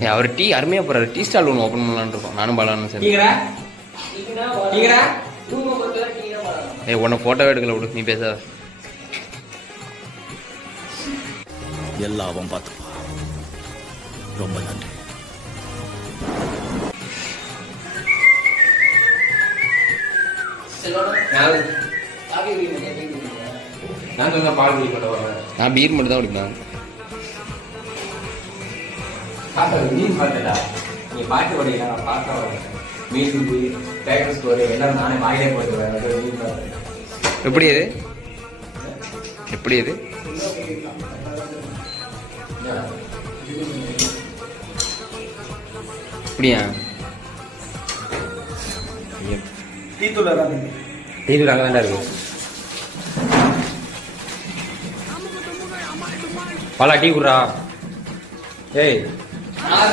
அவர் tea அருமையா போறாரு. Tea stall ஒன்று ஓப்பன் பண்ணலான்னு இருக்கோம். நானும் பாலான்னு சரி. உன்னை போட்டோவே எடுக்கல விடு, நீ பேசாத. எல்லாம் பார்த்துப்பா. ரொம்ப நன்றி. நான் பீர் மட்டும் தான் குடிப்பேன். நீ பாட்டு வரையா பாட்டா மியூசிக்கு பேக்கர் ஸ்டோரி எல்லாம் நானே வாயிலே போட்டுவேன். எப்படி அது எப்படி அது அப்படியா? டீத்தூள் அங்கே தானே இருக்கு. பாலா டீ குடுறா. ஏய்